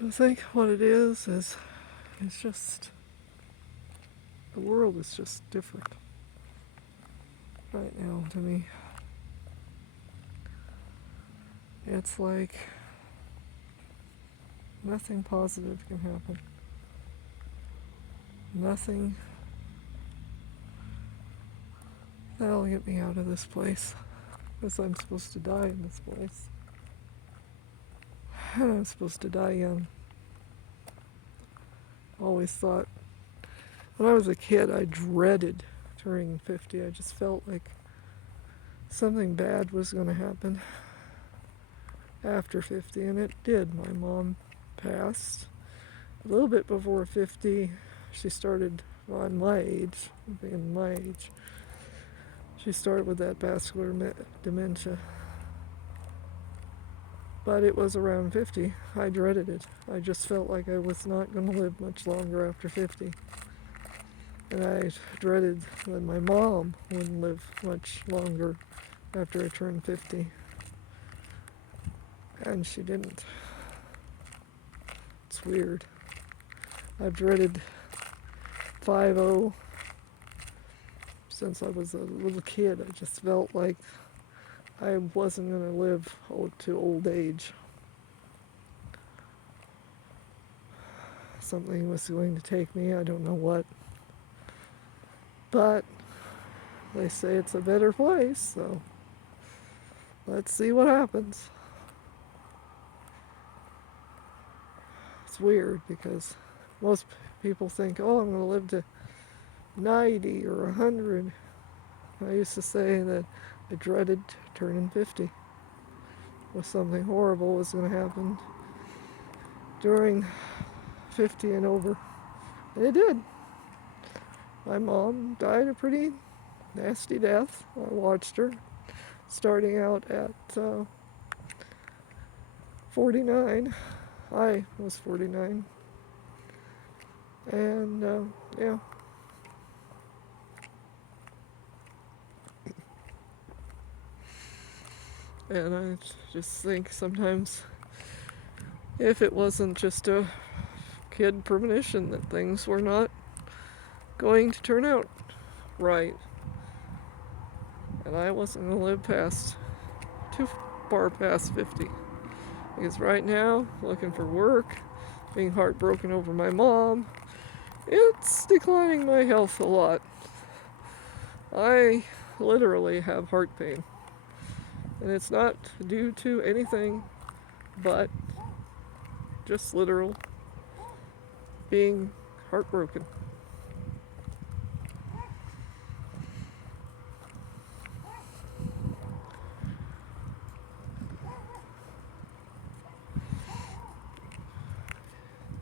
I think what it is it's just the world is just different right now to me. It's like nothing positive can happen. Nothing that'll get me out of this place. Because I'm supposed to die in this place. And I'm supposed to die young. Always thought, when I was a kid, I dreaded turning 50. I just felt like something bad was going to happen after 50, and it did. My mom passed a little bit before 50. She started on my age, being my age. She started with that vascular dementia. But it was around 50. I dreaded it. I just felt like I was not going to live much longer after 50. And I dreaded that my mom wouldn't live much longer after I turned 50. And she didn't. It's weird. I've dreaded 50 since I was a little kid. I just felt like I wasn't going to live to old age. Something was going to take me, I don't know what. But they say it's a better place, so let's see what happens. It's weird because most people think, oh, I'm going to live to 90 or 100. I used to say that I dreaded turning 50. Was something horrible was going to happen during 50 and over. And it did. My mom died a pretty nasty death. I watched her starting out at 49. I was 49. And yeah. And I just think sometimes if it wasn't just a kid premonition that things were not going to turn out right. And I wasn't going to live too far past 50. Because right now, looking for work, being heartbroken over my mom, it's declining my health a lot. I literally have heart pain. And it's not due to anything but just literal being heartbroken.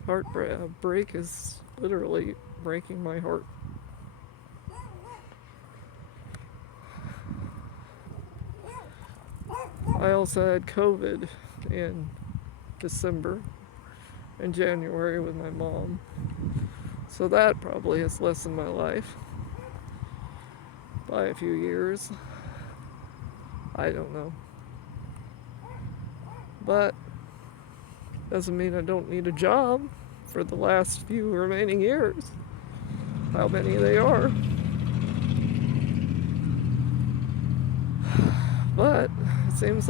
Heartbreak is literally breaking my heart. I also had COVID in December and January with my mom. So that probably has lessened my life by a few years. I don't know. But doesn't mean I don't need a job for the last few remaining years. How many they are. But it seems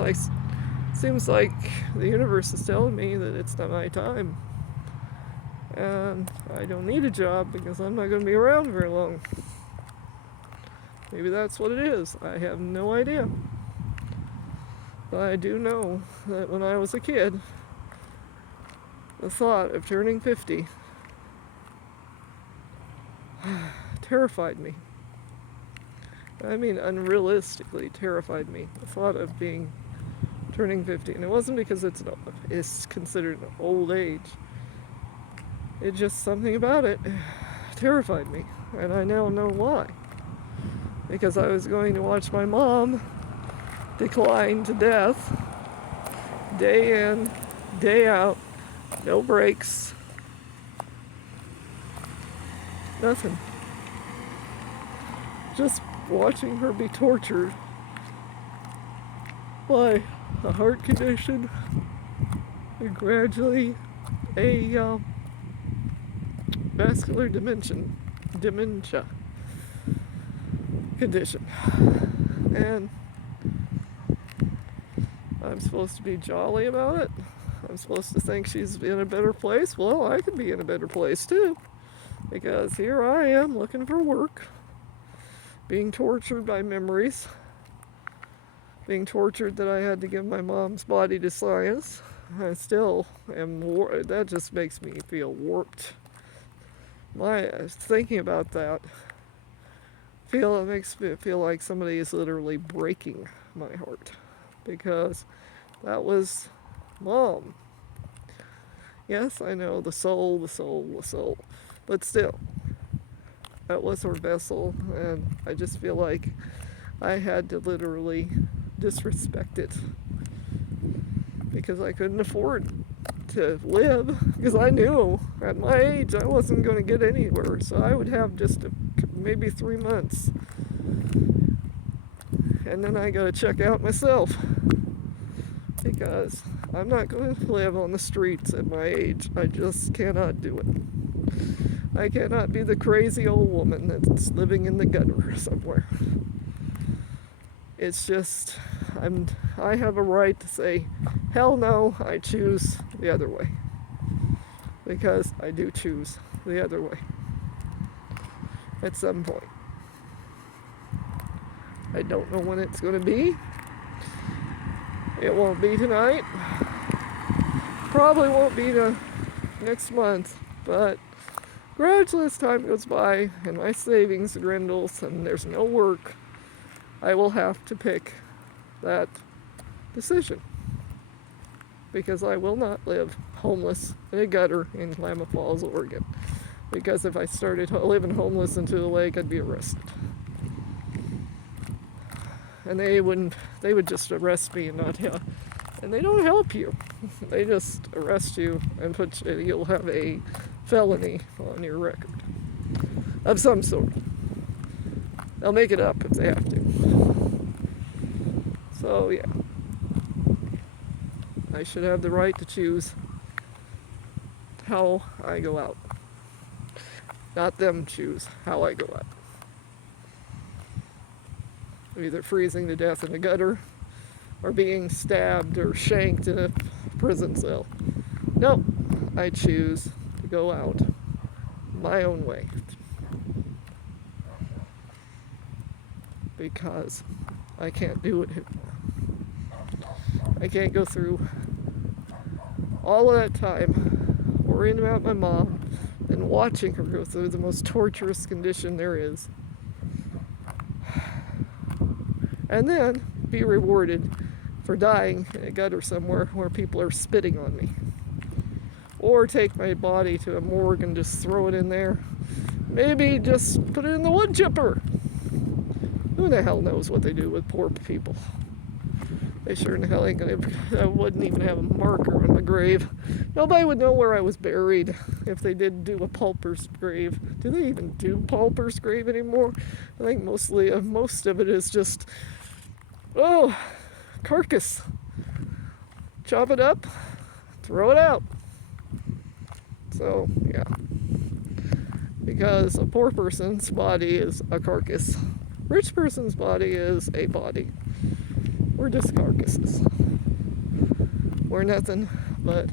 like the universe is telling me that it's not my time. And I don't need a job because I'm not going to be around very long. Maybe that's what it is. I have no idea. But I do know that when I was a kid, the thought of turning 50 terrified me. I mean, unrealistically terrified me. The thought of turning 50. And it wasn't because it's considered an old age. It's just something about it terrified me. And I now know why. Because I was going to watch my mom decline to death day in, day out, no breaks, nothing. Just watching her be tortured by a heart condition and gradually a vascular dementia condition. And I'm supposed to be jolly about it. I'm supposed to think she's in a better place. Well, I could be in a better place too. Because here I am looking for work, being tortured by memories, being tortured that I had to give my mom's body to science. I still am, that just makes me feel warped. Thinking about that, it makes me feel like somebody is literally breaking my heart. Because that was Mom. Yes, I know, the soul. But still, that was her vessel, and I just feel like I had to literally disrespect it because I couldn't afford to live, because I knew at my age I wasn't going to get anywhere, so I would have just maybe 3 months, and then I got to check out myself, because I'm not going to live on the streets at my age. I just cannot do it. I cannot be the crazy old woman that's living in the gutter somewhere. It's just, I have a right to say, hell no, I choose the other way. Because I do choose the other way. At some point. I don't know when it's going to be. It won't be tonight. Probably won't be next month. But gradually as time goes by and my savings dwindles and there's no work, I will have to pick that decision. Because I will not live homeless in a gutter in Klamath Falls, Oregon. Because if I started living homeless into the lake, I'd be arrested. And they would just arrest me and not help. And they don't help you. They just arrest you and you'll have a felony on your record. Of some sort. They'll make it up if they have to. So, yeah. I should have the right to choose how I go out. Not them choose how I go out. Either freezing to death in a gutter or being stabbed or shanked in a prison cell. No, I choose to go out my own way. Because I can't do it anymore. I can't go through all of that time worrying about my mom and watching her go through the most torturous condition there is. And then be rewarded for dying in a gutter somewhere where people are spitting on me. Or take my body to a morgue and just throw it in there. Maybe just put it in the wood chipper. Who the hell knows what they do with poor people? They sure in the hell ain't gonna. I wouldn't even have a marker on my grave. Nobody would know where I was buried if they did do a pauper's grave. Do they even do pauper's grave anymore? I think most of it is just, carcass. Chop it up, throw it out. So, yeah. Because a poor person's body is a carcass. Rich person's body is a body. We're just carcasses. We're nothing but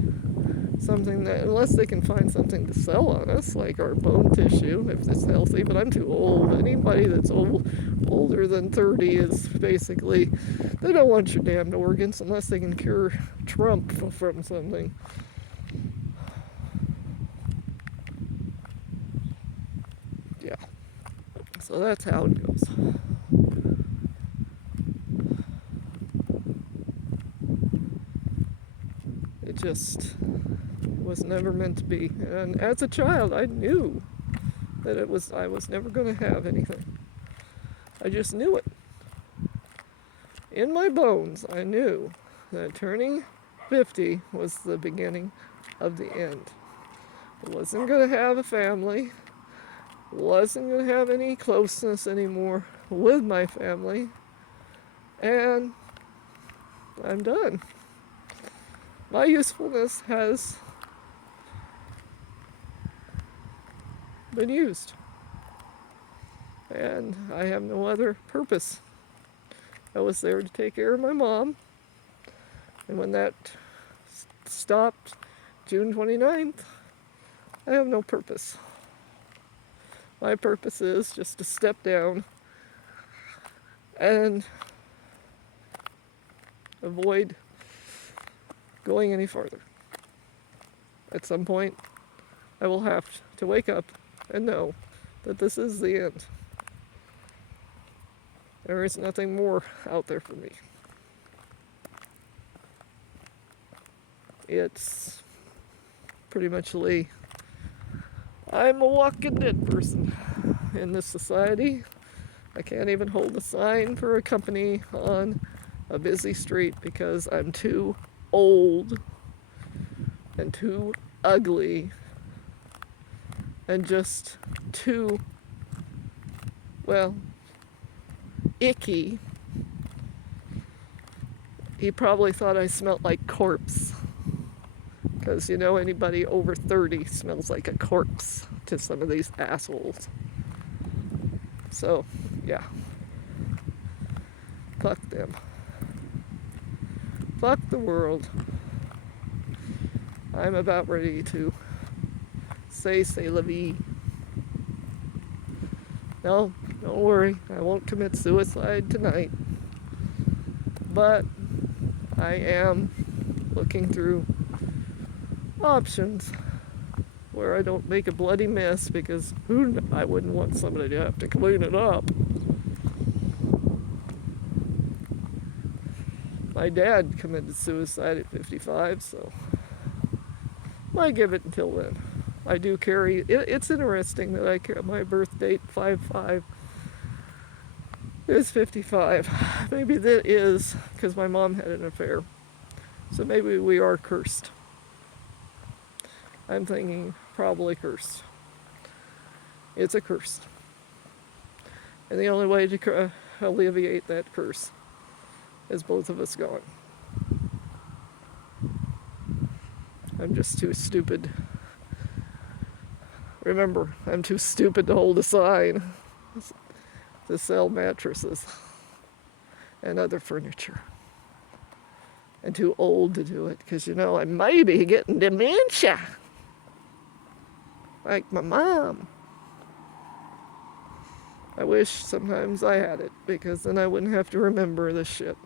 something that, unless they can find something to sell on us, like our bone tissue, if it's healthy, but I'm too old. Anybody that's older than 30 is basically, they don't want your damned organs unless they can cure Trump from something. Yeah. So that's how it goes. It just was never meant to be. And as a child, I knew that I was never going to have anything. I just knew it. In my bones, I knew that turning 50 was the beginning of the end. I wasn't going to have a family. Wasn't going to have any closeness anymore with my family. And I'm done. My usefulness has been used. And I have no other purpose. I was there to take care of my mom. And when that stopped June 29th, I have no purpose. My purpose is just to step down and avoid going any farther. At some point, I will have to wake up and know that this is the end. There is nothing more out there for me. It's pretty much Lee. I'm a walking dead person in this society. I can't even hold a sign for a company on a busy street because I'm too old and too ugly and just too, well, icky. He probably thought I smelled like corpse. Because, you know, anybody over 30 smells like a corpse to some of these assholes. So, yeah. Fuck them. Fuck the world. I'm about ready to say la vie. No, don't worry. I won't commit suicide tonight. But I am looking through options where I don't make a bloody mess, because I wouldn't want somebody to have to clean it up. My dad committed suicide at 55, so I give it until then. I do carry, it's interesting that I carry my birth date, 5/5, is 55. Maybe that is because my mom had an affair. So maybe we are cursed. I'm thinking probably cursed. It's a curse. And the only way to alleviate that curse is both of us gone. I'm just too stupid. Remember, I'm too stupid to hold a sign to sell mattresses and other furniture. And too old to do it, because, you know, I might be getting dementia. Like my mom. I wish sometimes I had it, because then I wouldn't have to remember this shit.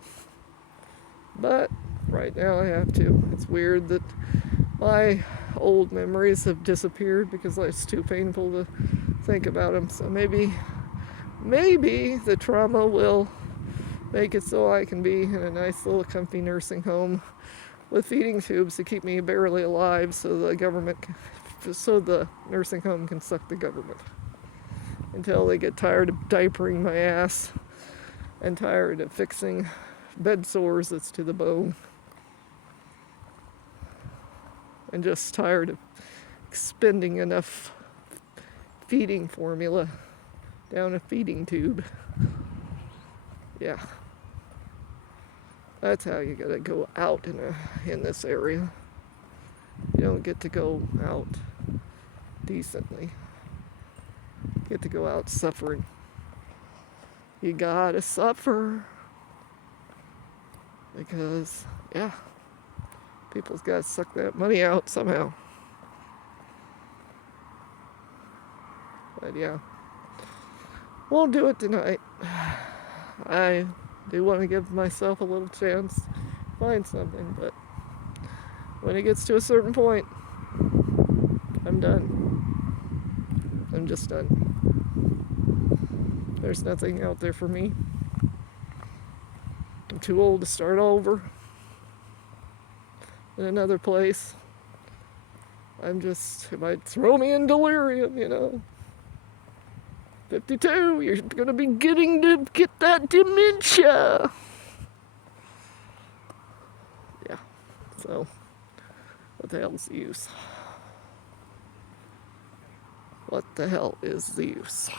But right now I have to. It's weird that my old memories have disappeared because it's too painful to think about them. So maybe the trauma will make it so I can be in a nice little comfy nursing home with feeding tubes to keep me barely alive, so the nursing home can suck the government until they get tired of diapering my ass and tired of fixing bed sores that's to the bone, and just tired of spending enough feeding formula down a feeding tube. Yeah. That's how you gotta go out in this area. You don't get to go out decently. You get to go out suffering. You gotta suffer. Because, yeah, people's gotta suck that money out somehow. But yeah, won't do it tonight. I do want to give myself a little chance to find something, but when it gets to a certain point, I'm done. I'm just done. There's nothing out there for me. I'm too old to start over in another place. It might throw me in delirium, you know. 52, you're gonna be getting to get that dementia. Yeah, so what the hell is the use? What the hell is the use?